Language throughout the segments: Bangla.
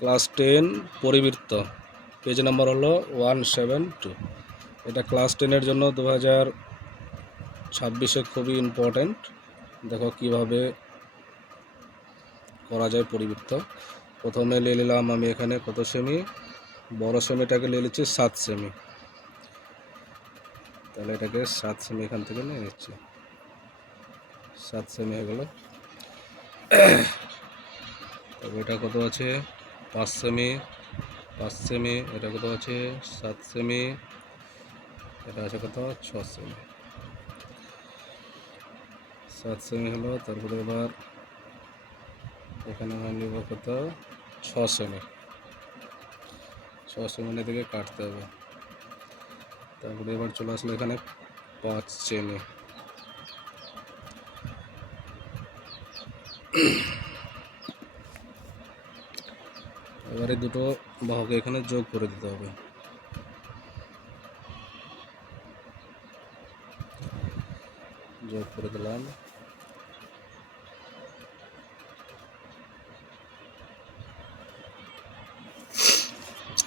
ক্লাস টেন পরিবৃত্ত। পেজ নাম্বার হলো ওয়ান সেভেন টু। এটা ক্লাস টেনের জন্য দু হাজার ছাব্বিশে খুবই ইম্পর্ট্যান্ট দেখো কীভাবে করা যায় পরিবৃত্ত। প্রথমে নিয়ে নিলাম আমি এখানে কত সেমি বড় সেমিটাকে নিয়ে নিচ্ছি সাত সেমি তাহলে এটাকে সাত সেমি এখান থেকে নিয়ে নিচ্ছি। সাত সেমি হয়ে গেল। এটা কত আছে? পাঁচ সেমি পাঁচ সেমি, এটা কত আছে? সাত সেমি, এটা আছে কত? ছ সেমি। সাত সেমি হলো, তারপরে এবার এখানে আমরা নিব কত? ছ সেমি। ছ সেমি থেকে কাটতে হবে। তারপরে এবার চলে আসলো এখানে পাঁচ সেমি। এবারে দুটো বাহুকে এখানে যোগ করে দিতে হবে। যোগ করে দিলাম।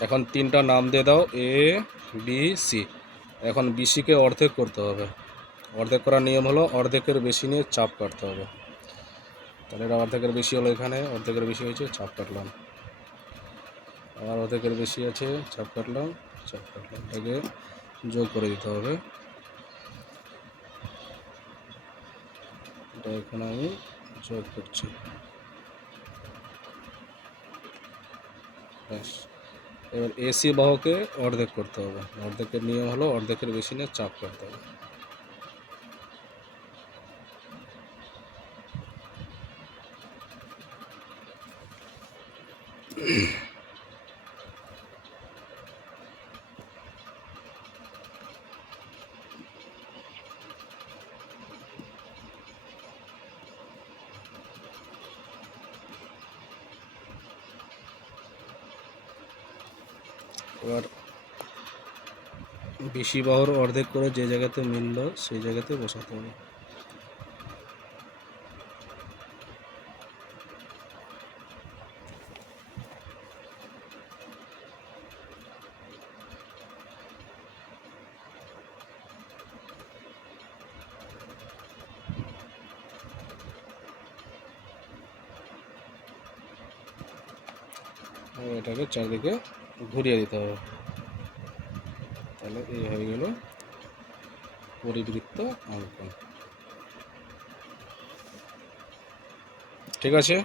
এখন তিনটা নাম দিয়ে দাও এ বি সি এখন বিসিকে অর্ধেক করতে হবে। অর্ধেক করার নিয়ম হলো অর্ধেকের বেশি নিয়ে চাপ কাটতে হবে। তাহলে এটা অর্ধেকের বেশি হলো এখানে, অর্ধেকের বেশি হয়েছে, চাপ কাটলাম। আর অর্ধেকের বেশি আছে, চাপ কাটলাম চাপ কাটলাম। এটাকে যোগ করে দিতে হবে। এটা এখানে আমি যোগ করছি। এবার এসি বাহকে অর্ধেক করতে হবে। অর্ধেকের নিয়ম হলো অর্ধেকের বেশি নিয়ে চাপ করতে হবে। এবার বেশি বাহুর অর্ধেক করে যে জায়গাতে মিলল সেই জায়গাতে বসাতে হবে। এটাকে চারদিকে ঘুরিয়ে দিতে হবে। তাহলে এই হয়ে গেল পরিবৃত্ত অঙ্কন। ঠিক আছে?